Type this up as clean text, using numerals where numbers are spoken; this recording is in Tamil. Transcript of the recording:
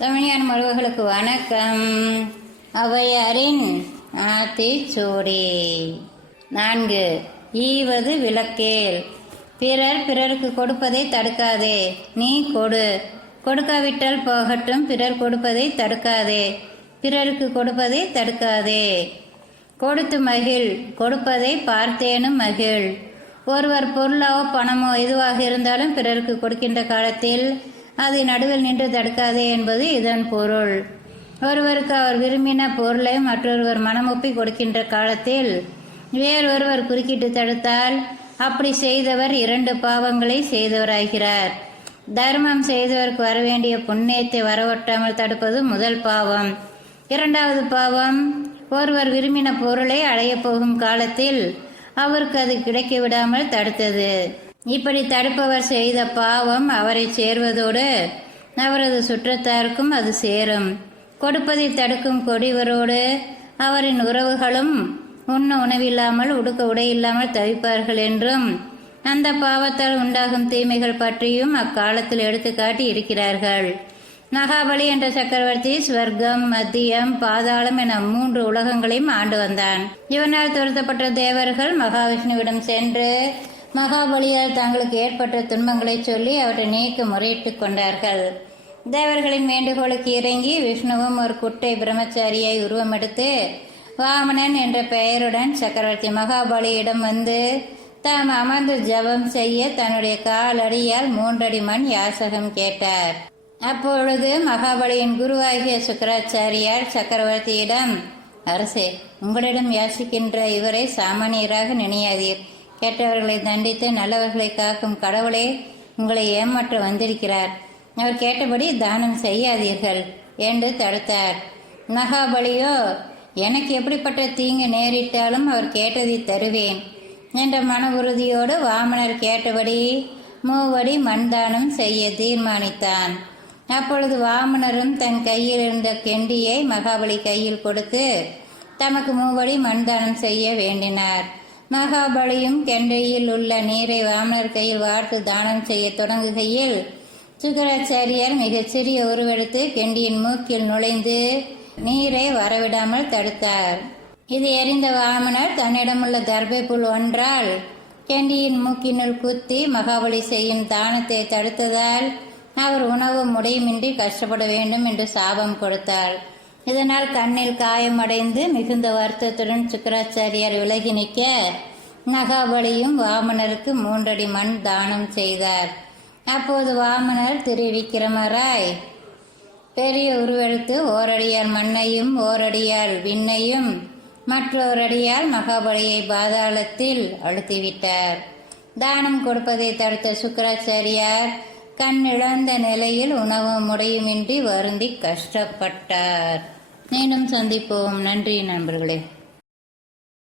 தமிழியான மருமகளுக்கு வணக்கம். ஔவையாரின் ஆத்திச்சூடி. 4. ஈவது விளக்கேல். பிறர் பிறருக்கு கொடுப்பதை தடுக்காதே, நீ கொடு. கொடுக்காவிட்டால் போகட்டும், பிறர் கொடுப்பதை தடுக்காதே, பிறருக்கு கொடுப்பதை தடுக்காதே. கொடுத்து மகிழ், கொடுப்பதை பார்த்தேனும் மகிழ். ஒருவர் பொருளோ பணமோ எதுவாக இருந்தாலும் பிறருக்கு கொடுக்கின்ற காலத்தில் அதை நடுவில் நின்று தடுக்காதே என்பது இதன் பொருள். ஒருவருக்கு அவர் விரும்பின பொருளை மற்றொருவர் மனமொப்பி கொடுக்கின்ற காலத்தில் வேறொருவர் குறுக்கிட்டு தடுத்தால் அப்படி செய்தவர் 2 பாவங்களை செய்தவராகிறார். தர்மம் செய்தவருக்கு வரவேண்டிய புண்ணியத்தை வரவட்டாமல் தடுப்பது முதல் பாவம். 2வது பாவம், ஒருவர் விரும்பின பொருளை அடையப் போகும் காலத்தில் அவருக்கு அது கிடைக்க விடாமல் தடுத்தது. இப்படி தடுப்பவர் செய்த பாவம் அவரை சேர்வதோடு அவரது சுற்றத்தாருக்கும் அது சேரும். கொடுப்பதை தடுக்கும் கொடிவரோடு அவரின் உறவுகளும் உண்ண உணவில்லாமல் உடுக்க உடையில்லாமல் தவிப்பார்கள் என்றும் அந்த பாவத்தால் உண்டாகும் தீமைகள் பற்றியும் அக்காலத்தில் எடுத்துக்காட்டி இருக்கிறார்கள். மகாபலி என்ற சக்கரவர்த்தி ஸ்வர்க்கம், மத்தியம், பாதாளம் என 3 உலகங்களையும் ஆண்டு வந்தான். இவனால் துரத்தப்பட்ட தேவர்கள் மகாவிஷ்ணுவிடம் சென்று மகாபலியால் தங்களுக்கு ஏற்பட்ட துன்பங்களை சொல்லி அவற்றை நீக்க முறையிட்டு கொண்டார்கள். தேவர்களின் வேண்டுகோளுக்கு இறங்கி விஷ்ணுவும் ஒரு குட்டை பிரம்மச்சாரியாய் உருவமெடுத்து வாமனன் என்ற பெயருடன் சக்கரவர்த்தி மகாபலியிடம் வந்து தாம் அமர்ந்து ஜபம் செய்ய தன்னுடைய காலடியால் 3 அடி மண் யாசகம் கேட்டார். அப்பொழுது மகாபலியின் குருவாகிய சுக்கராச்சாரியார் சக்கரவர்த்தியிடம், அரசே, உங்களிடம் யாசிக்கின்ற இவரை சாமானியராக நினையாதீர். கேட்டவர்களை தண்டித்து நல்லவர்களை காக்கும் கடவுளே உங்களை ஏமாற்ற வந்திருக்கிறார். அவர் கேட்டபடி தானம் செய்யாதீர்கள் என்று தடுத்தார். மகாபலியோ, எனக்கு எப்படிப்பட்ட தீங்கு நேரிட்டாலும் அவர் கேட்டதை தருவேன் என்ற மன உறுதியோடு வாமனர் கேட்டபடி 3 அடி மண் தானம் செய்ய தீர்மானித்தான். அப்பொழுது வாமனரும் தன் கையில் இருந்த கெண்டியை மகாபலி கையில் கொடுத்து தமக்கு 3 அடி மண் தானம் செய்ய வேண்டினார். மகாபலியும் கெண்டையில் உள்ள நீரை வாமனர் கையில் வார்த்து தானம் செய்ய தொடங்குகையில் சுக்கராச்சாரியார் மிகச்சிறிய உருவெடுத்து கெண்டியின் மூக்கில் நுழைந்து நீரை வரவிடாமல் தடுத்தார். இது அறிந்த வாமனர் தன்னிடமுள்ள தர்பை புல் ஒன்றால் கெண்டியின் மூக்கினுள் குத்தி மகாபலி செய்யும் தானத்தை தடுத்ததால் அவர் உணவு முடையுமின்றி கஷ்டப்பட வேண்டும் என்று சாபம் கொடுத்தார். இதனால் கண்ணில் காயமடைந்து மிகுந்த வருத்தத்துடன் சுக்கராச்சாரியார் விலகி நிற்க மகாபலியும் வாமனருக்கு 3 அடி மண் தானம் செய்தார். அப்போது வாமனர் திருவிக்கிரமராய் பெரிய உருவெடுத்து 1 அடியால் மண்ணையும் 1 அடியால் விண்ணையும் மற்றொரு அடியால் மகாபலியை பாதாளத்தில் அழுத்திவிட்டார். தானம் கொடுப்பதை தடுத்த சுக்கராச்சாரியார் கண் இழந்த நிலையில் உணவு முடையுமின்றி வருந்தி கஷ்டப்பட்டார். மீண்டும் சந்திப்போம். நன்றி நண்பர்களே.